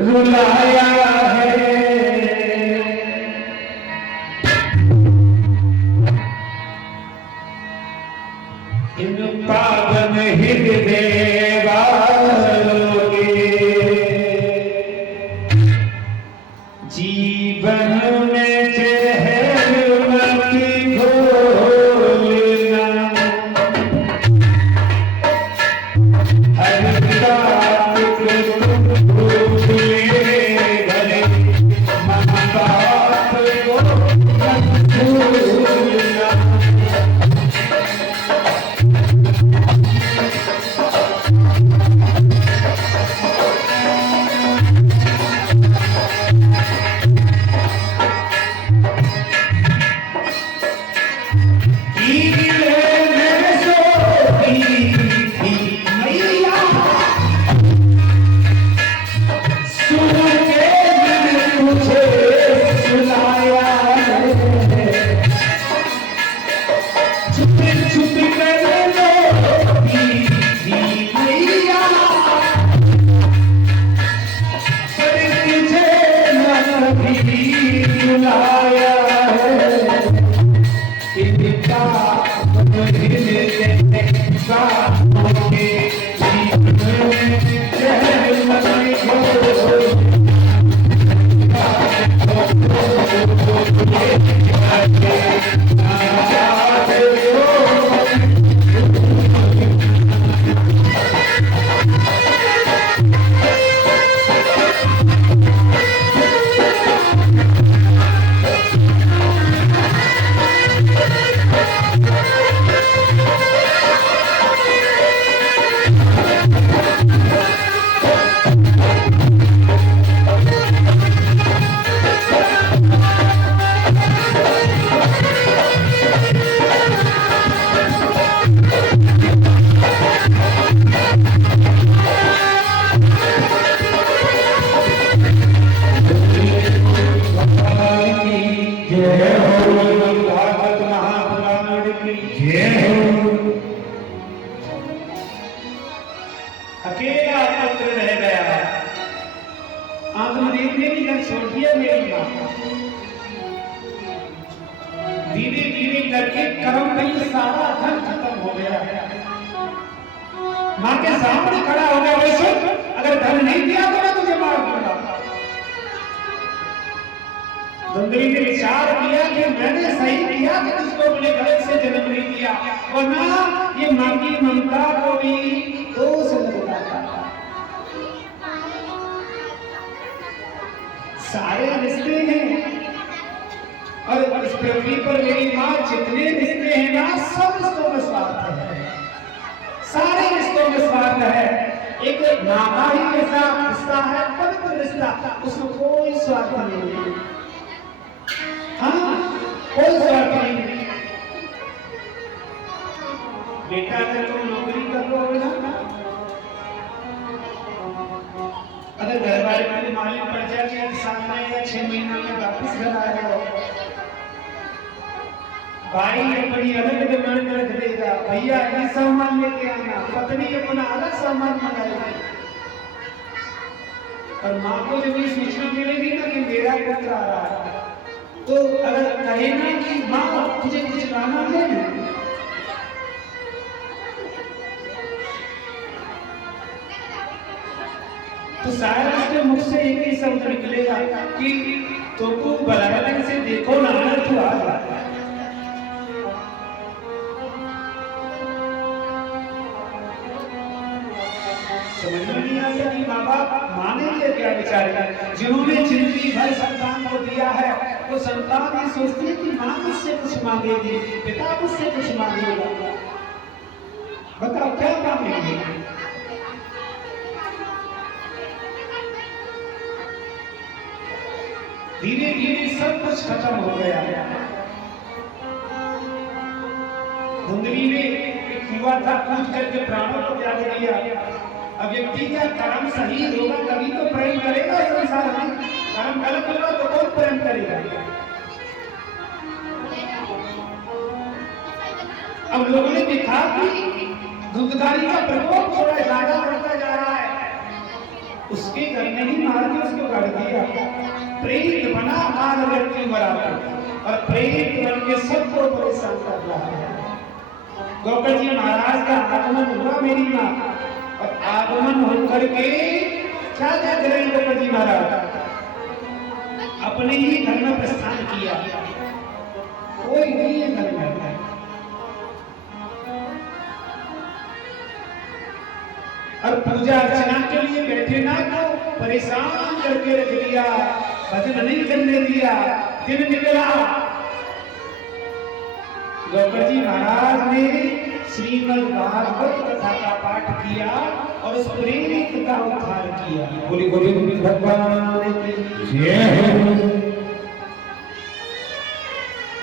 रुलाया है इन पावन हृदय वालों के जीवन में चहलमती घोलना हर रात को भूले भले मन बाप को भूलना अकेला पुत्र रह गया। आत्मदेव ने भी घर छोड़ दिया मेरी माँ। धीरे धीरे करके कर्म में सारा धन खत्म हो गया। माँ के सामने खड़ा हो गया, वैसे अगर धन नहीं दिया तो मैं तुझे मार दूंगा। धुंधली ने विचार किया कि मैंने सही किया कि तुझको अपने घर से जन्म नहीं दिया, वरना ये माँ की ममता को भी दोष लगता था। सारे रिश्ते हैं और इस पृथ्वी पर मेरी माँ जितने रिश्ते हैं ना, सब रिश्तों में स्वार्थ है। सारे रिश्तों में स्वार्थ है। एक माँ का ही ऐसा रिश्ता है, पवित्र रिश्ता, उसमें कोई स्वार्थ नहीं है। हाँ, कोई स्वार्थ नहीं। बेटा अगर तुम नौकरी कर लो ना, अगर घर वाले के मालिक पड़ जाए कि साल में या 6 महीने में वापस घर आ रहे हो, भाई अपनी अलग डिमांड रख देगा, भैया ये सामान लेके आना, पत्नी अपना अलग सामान मंगाएगी। और माँ को जब ये सूचना मिलेगी ना कि मेरा पुत्र आ रहा है, तो अगर कहे ना कि माँ तुझे कुछ लाना है, तो शायद उसके मुख से एक ही शब्द निकलेगा कि तुमको बराबर से देखो ना, तू आ रहा है। समझ में नहीं आता कि माँ बाप मानेंगे क्या बेचारे, जिन्होंने जिंदगी भर संतान को दिया है, तो संतान ये सोचती है कि माँ मुझसे कुछ मांगेगी, पिता मुझसे कुछ मांगेगा। बताओ क्या मांगेंगे? धीरे धीरे सब कुछ खत्म हो गया। धुंधली ने एक युवा था, कूद करके प्राणों को त्याग दिया। अब व्यक्ति का कर्म सही होगा तभी तो प्रेम करेगा संसार में। कर्म गलत होगा तो कौन प्रेम करेगा? अब लोगों ने देखा कि धुंधकारी का प्रकोप थोड़ा ज्यादा बढ़ता जा रहा है, उसके घर में ही मार के उसको गाड़ दिया। प्रेत बना मार व्यक्ति मरा और प्रेत बन के सबको परेशान कर रहा है। गोकर जी महाराज का आगमन हुआ मेरी माँ, और आगमन होकर के क्या देख रहे हैं गोकर जी महाराज? अपने ही घर में प्रस्थान किया, कोई नहीं है घर में। और पूजा अर्चना के लिए बैठे ना तो परेशान करके रख दिया, भजन नहीं करने दिया। दिन निकला, गोकर जी महाराज ने श्रीमद् भागवत कथा का पाठ किया और उस प्रेरित का उद्धार किया। बोली बोली भगवान की जय।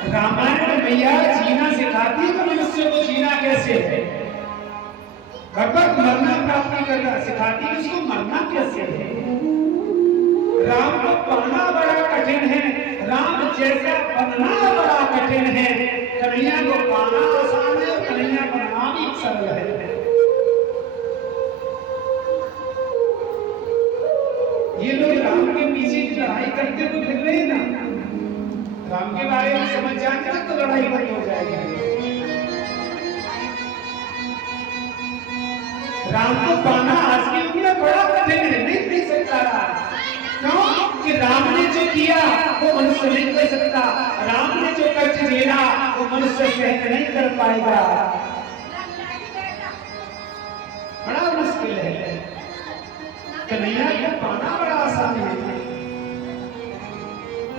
रामायण मैया जीना सिखाती है मनुष्य को जीना कैसे है। भगवत मरना प्राप्ति करना सिखाती है, उसको मरना कैसे है। राम को पाना बड़ा कठिन है, राम जैसा बनना बड़ा कठिन है। कन्हैया को पाना आसान है, कन्हैया बनना भी सरल है। ये लोग राम के पीछे की लड़ाई करते तो फिर रहे ना, राम के बारे में समझ जाएंगे तो लड़ाई बंद हो जाएगी। राम को पाना आज के युग में बड़ा कठिन है, नहीं दे सकता। क्यों? कि राम ने जो किया वो मनुष्य नहीं कर सकता, राम ने जो कष्ट झेला वो मनुष्य सहन नहीं कर पाएगा। बड़ा मुश्किल है। कन्हैया को पाना बड़ा आसान है।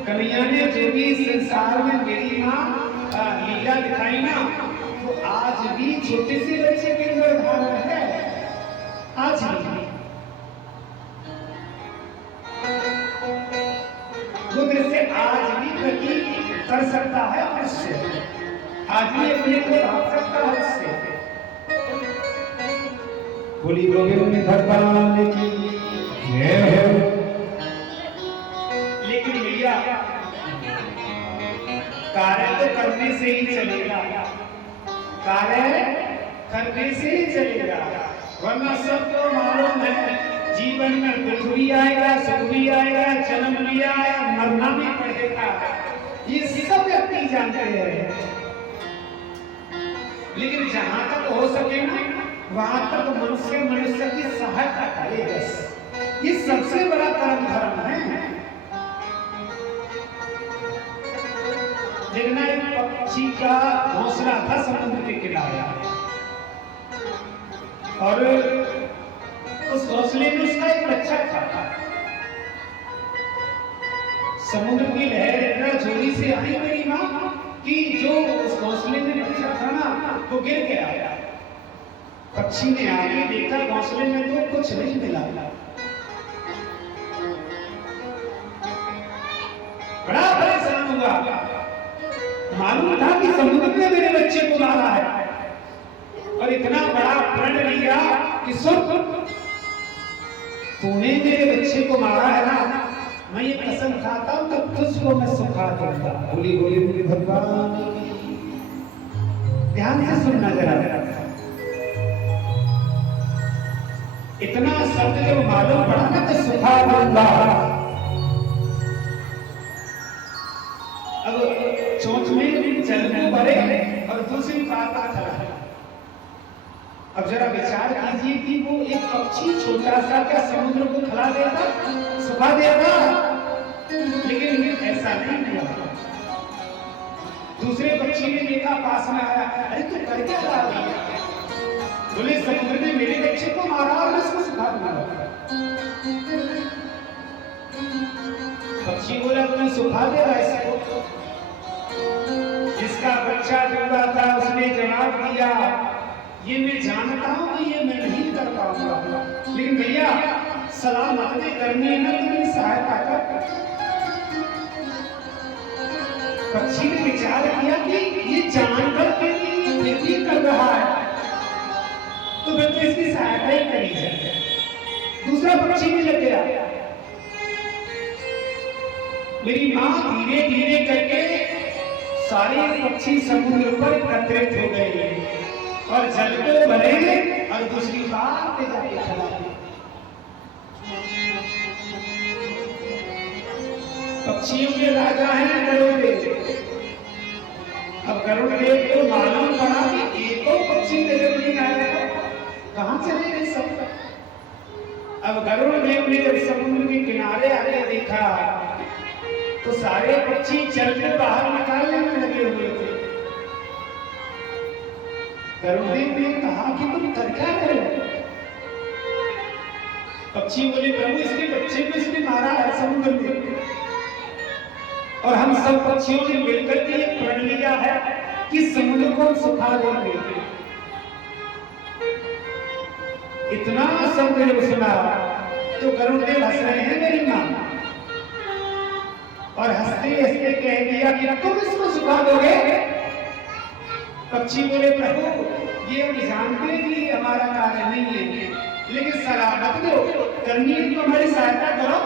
कन्हैया ने जो भी संसार में मेरी माँ लीला दिखाई ना, वो आज भी छोटे से बच्चे के अंदर धारण है। आज भी वो दृश्य आज भी प्रति कर सकता है मनुष्य, आज भी अपने को भाग सकता है उससे। बोली गोविंद भगवान की जय हो। लेकिन भैया कार्य तो करने से ही चलेगा, कार्य करने से ही चलेगा, वरना सबको मालूम है जीवन में दुख भी आएगा, सुख भी आएगा, जन्म भी आएगा, मरना भी पड़ेगा। ये सब व्यक्ति जानते हैं। लेकिन जहां तक हो सके ना, वहां तक मनुष्य मनुष्य की सहायता करे। बस ये सबसे बड़ा परम धर्म है। देखना, एक पक्षी का घोंसला था समुद्र के किनारे, और उस घोंसले में उसका एक बच्चा था। समुद्र की लहर इतना जोरी से आई मेरी माँ कि जो उस घोंसले में बच्चा था ना, वो गिर गया। पक्षी ने आगे देखा, घोंसले में तो कुछ नहीं मिला। बड़ा परेशान हुआ, मालूम था कि समुद्र ने मेरे बच्चे को मारा है, और इतना बड़ा प्रण लिया कि सुन, तूने मेरे बच्चे को मारा है ना, मैं ये कसम खाता हूं कि तुझको मैं सुखा दूंगा। बोली बोली बोली भगवान। ध्यान से सुनना जरा, इतना शब्द जब मालूम पड़ा ना कि सुखा दूंगा, अब चोंच में जल में भरे और दूसरी बात चला। अब जरा विचार कीजिए कि वो एक पक्षी छोटा सा क्या समुद्र को खिला देगा, सुखा देगा? लेकिन ऐसा नहीं हुआ। दूसरे पक्षी ने देखा, पास में आया, अरे तू कर क्या रहा है? बोले समुद्र ने मेरे बच्चे को मारा और मैं उसको सुखा दूंगा। पक्षी बोला, तू सुखा देगा इसको? जिसका बच्चा डूबा था उसने जवाब दिया, ये मैं जानता हूं कि ये मैं नहीं कर पाऊंगा, लेकिन भैया सलामती करनी है ना, तो मेरी सहायता कर। पक्षी ने विचार किया कि ये जानकर के लिए फिर भी कर रहा है, तो फिर तो इसकी सहायता ही करी जाए। दूसरा पक्षी भी लग गया। मेरी मां धीरे धीरे करके सारे पक्षी समुद्र पर एकत्रित हो गए और जल को भरे और दूसरी बार पे जाके खड़ा। पक्षियों के राजा हैं गरुड़ देव। अब गरुड़ देव को मालूम पड़ा कि एक पक्षी नजर नहीं आ रहा, कहां चले गए सब। अब गरुड़ देव ने जब समुद्र के किनारे आके देखा तो सारे पक्षी चल के बाहर निकालने में लगे हुए थे। गरुड़ देव ने कहा कि तुम कर क्या रहे हो? पक्षी बोले प्रभु इसके बच्चे को इसने मारा है समुद्र में, और हम सब पक्षियों ने मिलकर के ये प्रण लिया है कि समुद्र को सुखा देंगे। इतना समुद्र ने सुना तो गरुड़ देव हंस रहे हैं मेरी मां, और हंसते हंसते कह दिया कि तुम इसको सुखा दोगे? पक्षी बोले प्रभु ये हम जानते कि हमारा कार्य नहीं है, लेकिन सलाह मत दो, करनी है तो हमारी सहायता करो।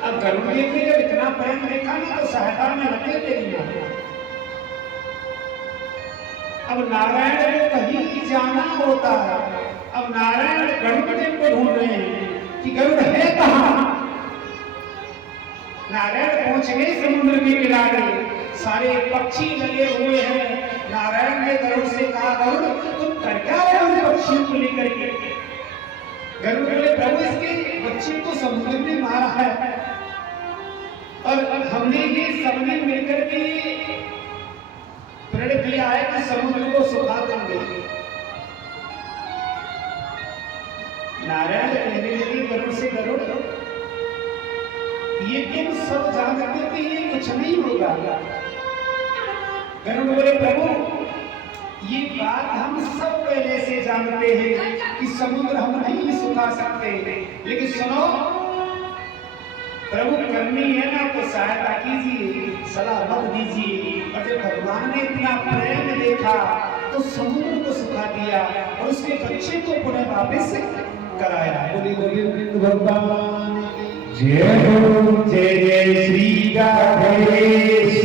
अब गरुड़ देव ने जब इतना प्रेम देखा ना तो सहायता में लगे तेरी मां। अब नारायण को कहीं जाना होता है, अब नारायण गरुड़ देव को ढूंढ रहे हैं कि गरुड़ है कहां। नारायण पहुंच गए समुद्र के किनारे, सारे पक्षी लगे हुए हैं। नारायण ने गरुड़ से कहा गरुड़ तुम कर क्या रहे हो पक्षियों को लेकर के? गरुड़ बोले प्रभु इसके बच्चे को समुद्र में मारा है, और हमने ये सबने मिलकर के प्रण किया है कि समुद्र को सुखा देंगे। नारायण कहने लगे गरुड़ से गरुड़ ये तुम सब जानते थे ये कुछ नहीं होगा। गरुड़ बोले प्रभु ये बात हम सब पहले से जानते हैं कि समुद्र हम नहीं सुखा सकते, लेकिन सुनो प्रभु करनी है ना तो सहायता कीजिए, सलाह मत दीजिए। और जब भगवान ने इतना प्रेम देखा तो समुद्र को सुखा दिया और उसके बच्चे को पुनः वापस कराया। बोली गोविंद भगवान जय हो, जय जय श्री राधेश्याम।